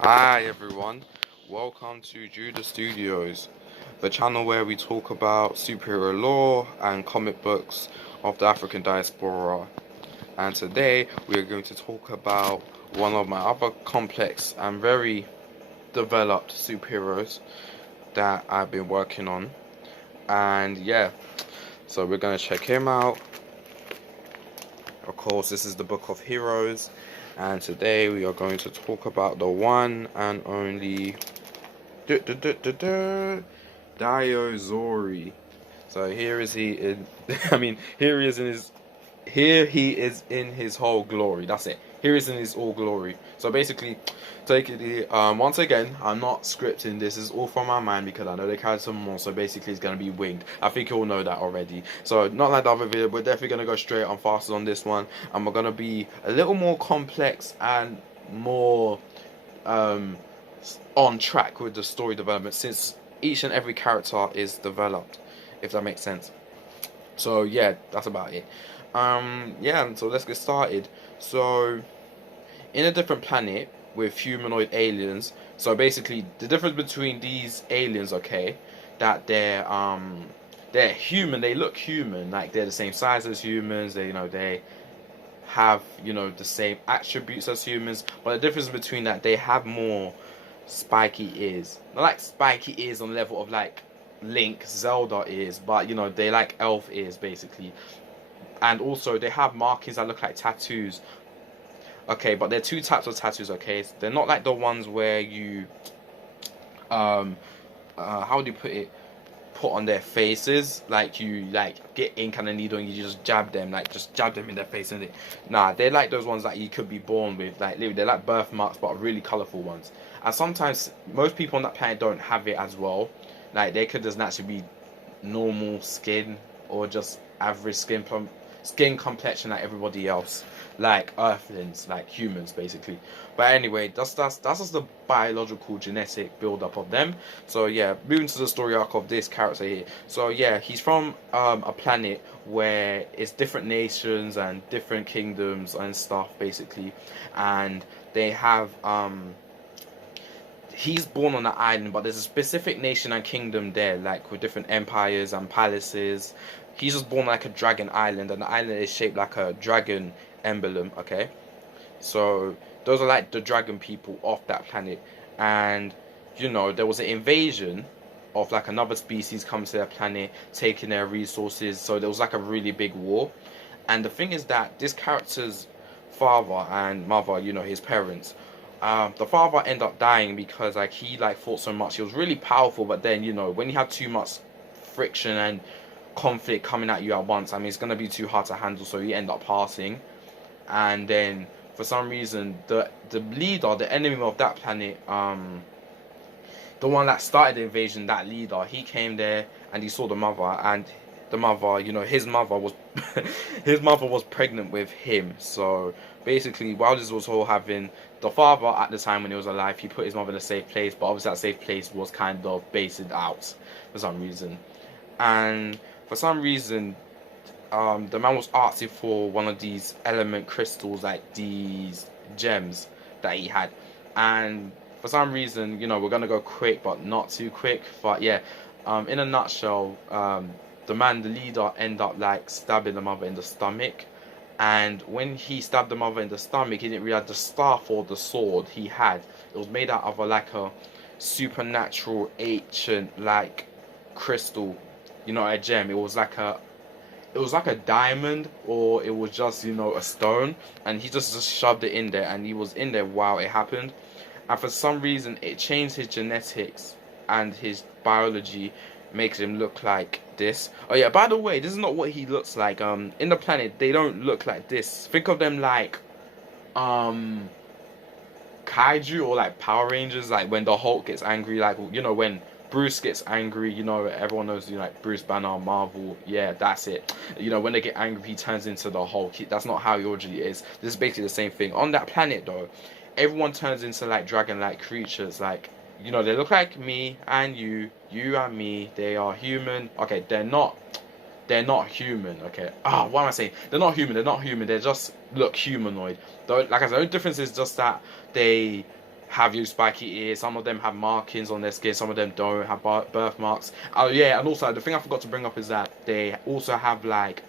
Hi everyone, welcome to Judah Studios, the channel where we talk about superhero lore and comic books of the African diaspora. And today we are going to talk about one of my other complex and very developed superheroes that I've been working on. And yeah, so we're going to check him out. Of course, this is the Book of Heroes, and today we are going to talk about the one and only Dyozjuri. So here is he in I mean here he is in his whole glory. That's it. Here is in his all glory. So basically, take it. Once again, I'm not scripting. This is all from my mind because I know they carried some more. So basically, it's gonna be winged. I think you all know that already. So not like the other video. We're definitely gonna go straight on faster on this one, and we're gonna be a little more complex and more um on track with the story development since each and every character is developed, if that makes sense. So yeah, that's about it. Yeah, so let's get started. So in a different planet with humanoid aliens, so basically the difference between these aliens, okay, that they're human, they look human, like they're the same size as humans, they have, the same attributes as humans, but the difference between that, they have more spiky ears. Not like spiky ears on the level of like Link, Zelda ears, but they like elf ears basically. And also they have markings that look like tattoos. Okay, but there are two types of tattoos, okay? They're not like the ones where you um how do you put it? Put on their faces, like you like get ink and a needle and you just jab them, like just jab them in their face, and it. Nah, they're like those ones that you could be born with, like literally, they're like birthmarks, but really colorful ones. And sometimes most people on that planet don't have it as well. Like they could just naturally be normal skin or just average skin complexion like everybody else, like earthlings, like humans basically. But anyway, that's just the biological genetic build up of them. So yeah, moving to the story arc of this character here. So yeah, he's from a planet where it's different nations and different kingdoms and stuff basically, and they have he's born on an island, but there's a specific nation and kingdom there, like with different empires and palaces. He's just born like a dragon island, and the island is shaped like a dragon emblem. Okay, so those are like the dragon people off that planet, and there was an invasion of like another species coming to their planet, taking their resources. So there was like a really big war, and the thing is that this character's father and mother, his parents, the father ended up dying because like he like fought so much. He was really powerful, but then when you have too much friction and conflict coming at you at once, I mean it's gonna be too hard to handle. So he ended up passing, and then for some reason the leader, the enemy of that planet, the one that started the invasion, that leader, he came there and he saw the mother, and the mother, his mother was his mother was pregnant with him. So basically, while this was all happening, the father at the time when he was alive, he put his mother in a safe place, but obviously that safe place was kind of based out for some reason. And for some reason, the man was asking for one of these element crystals, like these gems that he had. And for some reason, we're gonna go quick, but not too quick. But yeah, in a nutshell, the man, the leader, end up like stabbing the mother in the stomach. And when he stabbed the mother in the stomach, he didn't realize the staff or the sword he had. It was made out of like a supernatural ancient like crystal, a gem. It was like a diamond, or it was just a stone, and he just shoved it in there, and he was in there while it happened. And for some reason it changed his genetics, and his biology makes him look like this. Oh yeah, by the way, this is not what he looks like. In the planet they don't look like this. Think of them like um kaiju or like Power Rangers, like when the Hulk gets angry, like when Bruce gets angry, everyone knows, like Bruce Banner, Marvel, yeah, that's it. When they get angry, he turns into the Hulk. That's not how he originally is. This is basically the same thing. On that planet, though, everyone turns into like dragon-like creatures. Like, they look like me and you and me. They are human. Okay, they're not. They're not human, okay? What am I saying? They're not human. They're not human. They just look humanoid. Though, like I said, the only difference is just that they have you spiky ears. Some of them have markings on their skin. Some of them don't have birthmarks. Oh yeah, and also the thing I forgot to bring up is that they also have like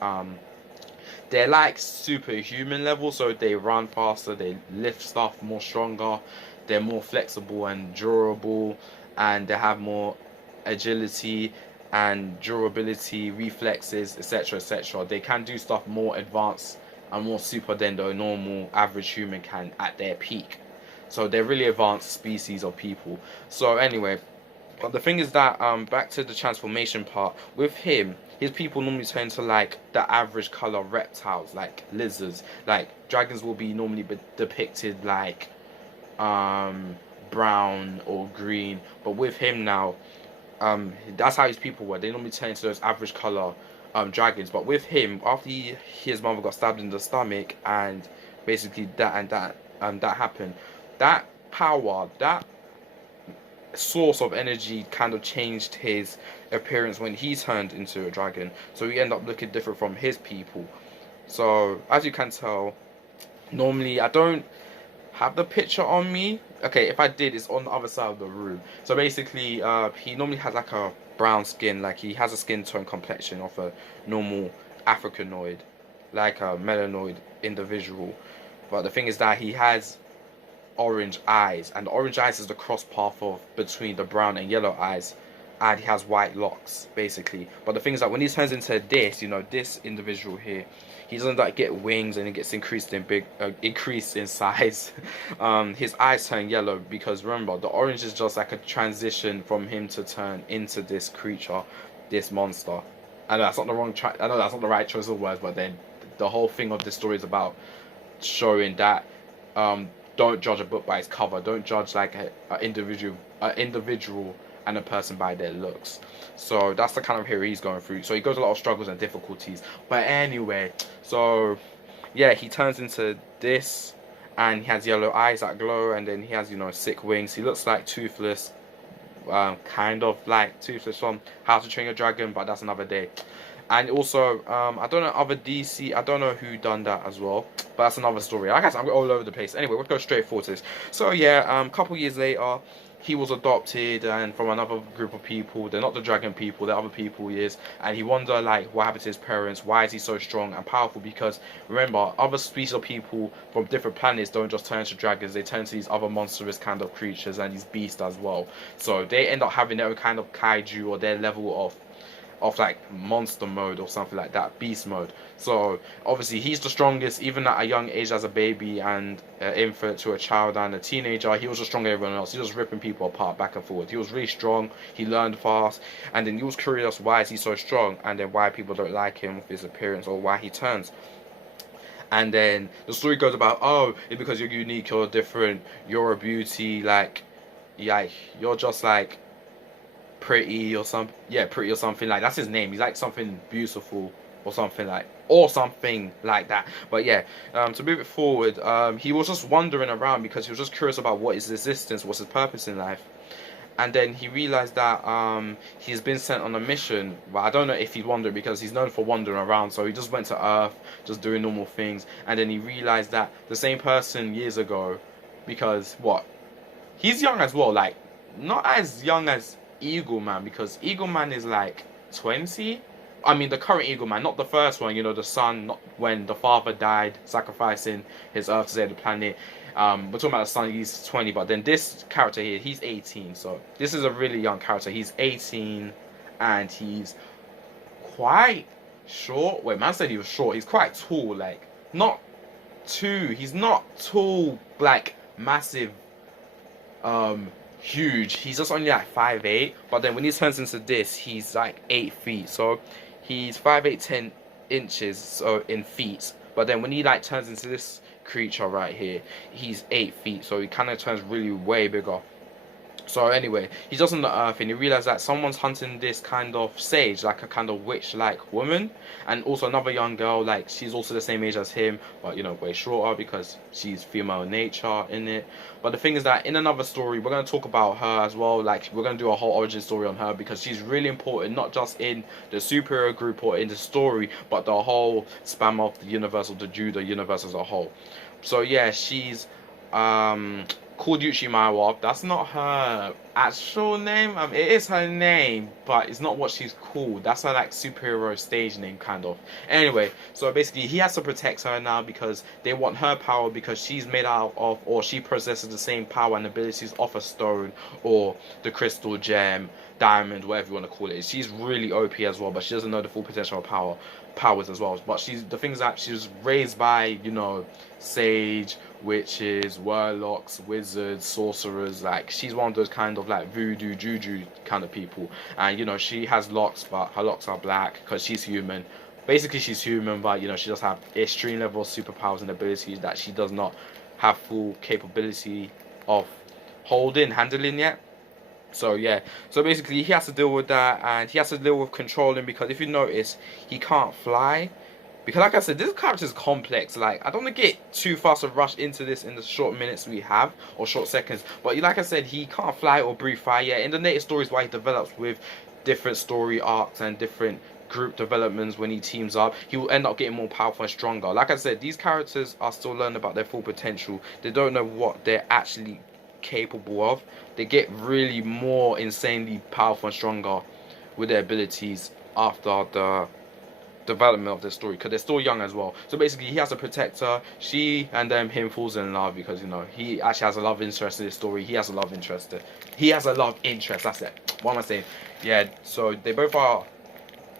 they're like superhuman level, so they run faster, they lift stuff more stronger, they're more flexible and durable, and they have more agility and durability, reflexes, etc., etc. They can do stuff more advanced and more super than the normal average human can at their peak. So they're really advanced species of people. So anyway, but the thing is that back to the transformation part with him, his people normally turn to like the average color reptiles, like lizards. Like dragons will be normally depicted like brown or green, but with him now, that's how his people were. They normally turn to those average color dragons. But with him, after his mother got stabbed in the stomach, and basically that happened, that power, that source of energy kind of changed his appearance when he turned into a dragon. So he ended up looking different from his people. So as you can tell, normally I don't have the picture on me. Okay, if I did, it's on the other side of the room. So basically, he normally has like a brown skin, like he has a skin tone complexion of a normal Africanoid, like a melanoid individual. But the thing is that he has orange eyes, and the orange eyes is the cross path of between the brown and yellow eyes, and he has white locks basically. But the thing is that when he turns into this, you know, this individual here, he doesn't like get wings and it gets increased in size. His eyes turn yellow because remember the orange is just like a transition from him to turn into this creature, this monster. I know that's not the I know that's not the right choice of words, but then the whole thing of this story is about showing that don't judge a book by its cover. Don't judge like an individual and a person by their looks. So that's the kind of hero he's going through. So he goes a lot of struggles and difficulties. But anyway, so yeah, he turns into this, and he has yellow eyes that glow, and then he has, you know, sick wings. He looks like Toothless, kind of like Toothless from How to Train Your Dragon, but that's another day. And also, I don't know other DC. I don't know who done that as well, but that's another story. I guess I'm all over the place. Anyway, we'll go straight forward to this. So yeah, a couple years later, he was adopted and from another group of people. They're not the dragon people. They're other people he is. And he wondered like what happened to his parents. Why is he so strong and powerful? Because remember, other species of people from different planets don't just turn to dragons. They turn to these other monstrous kind of creatures and these beasts as well. So they end up having their own kind of kaiju or their level of like monster mode or something like that, beast mode. So obviously he's the strongest even at a young age, as a baby and an infant to a child and a teenager. He was just stronger than everyone else. He was ripping people apart back and forward. He was really strong, he learned fast, and then he was curious why is he so strong, and then why people don't like him with his appearance or why he turns. And then the story goes about, oh, it's because you're unique, you're different, you're a beauty, like you're just like pretty or something. Yeah, pretty or something like that's his name. He's like something beautiful or something like that. But yeah, to move it forward, he was just wandering around because he was just curious about what his existence, what's his purpose in life. And then he realized that he's been sent on a mission. Well, I don't know if he's wandering because he's known for wandering around. So he just went to Earth, just doing normal things. And then he realized that the same person years ago, because what? He's young as well, like not as young as Eagle Man, because Eagle Man is like 20. I mean the current Eagle Man, not the first one, you know, the son, not when the father died sacrificing his earth to save the planet. We're talking about the son, he's 20, but then this character here, he's 18. So this is a really young character. He's 18 and he's quite short. Wait, man said he was short. He's quite tall, like not he's not tall like massive huge. He's just only like 5'8", but then when he turns into this, he's like 8 feet. So he's 5'8", 10 inches, so in feet. But then when he like turns into this creature right here, he's 8 feet. So he kind of turns really way bigger. So anyway, he's just on the earth and he realized that someone's hunting this kind of sage, like a kind of witch-like woman, and also another young girl, like she's also the same age as him, but you know, way shorter because she's female in nature in it. But the thing is that in another story, we're going to talk about her as well. Like we're going to do a whole origin story on her because she's really important, not just in the superhero group or in the story, but the whole span of the universe, of the Judah universe as a whole. So yeah, she's called Uchimawa. That's not her actual name. It is her name, but it's not what she's called. That's her like superhero stage name, kind of. Anyway, so basically he has to protect her now because they want her power because she's made out of, or she possesses the same power and abilities of a stone or the crystal gem, diamond, whatever you want to call it. She's really OP as well, but she doesn't know the full potential of powers as well. But she's the things that she was raised by, sage, witches, warlocks, wizards, sorcerers. Like she's one of those kind of like voodoo, juju kind of people. And she has locks, but her locks are black because she's human. Basically, she's human, but she does have extreme level of superpowers and abilities that she does not have full capability of handling yet. So yeah, so basically he has to deal with that, and he has to deal with controlling because if you notice, he can't fly. Because like I said, this character is complex. Like I don't want to get too fast or rush into this in the short minutes we have or short seconds. But like I said, he can't fly or breathe fire. Yeah, in the later stories, why he develops with different story arcs and different group developments when he teams up, he will end up getting more powerful and stronger. Like I said, these characters are still learning about their full potential. They don't know what they're actually capable of. They get really more insanely powerful and stronger with their abilities after the development of the story because they're still young as well. So basically he has to protect her. She and him falls in love because he actually has a love interest in this story. He has a love interest. He has a love interest. That's it. What am I saying? Yeah. So they both are.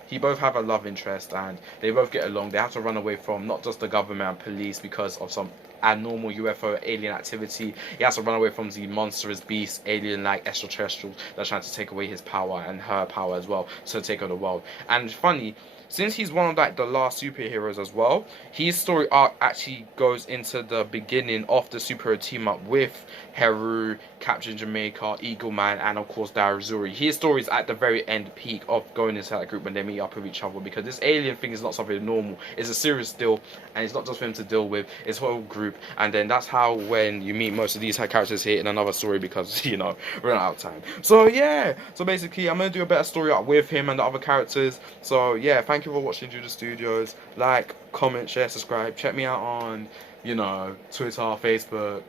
He both have a love interest and they both get along. They have to run away from not just the government and police because of some abnormal UFO alien activity. He has to run away from the monstrous beast, alien-like extraterrestrials that's trying to take away his power and her power as well, so take over the world. And funny, since he's one of like the last superheroes as well, his story arc actually goes into the beginning of the superhero team up with Heru, Captain Jamaica, Eagle Man, and of course Dyozjuri. His story is at the very end peak of going into that group when they meet up with each other because this alien thing is not something normal. It's a serious deal, and it's not just for him to deal with. It's a whole group, and then that's how when you meet most of these characters here in another story because we're not out of time. So yeah, so basically I'm gonna do a better story arc with him and the other characters. So yeah, thank you for watching Judah Studios. Like, comment, share, subscribe. Check me out on Twitter, Facebook,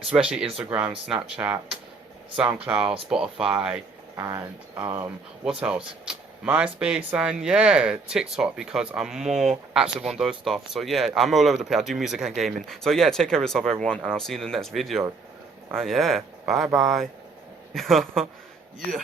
especially Instagram, Snapchat, SoundCloud, Spotify, and what else? MySpace and yeah, TikTok because I'm more active on those stuff. So yeah, I'm all over the place. I do music and gaming. So yeah, take care of yourself, everyone, and I'll see you in the next video. And yeah, bye bye. Yeah.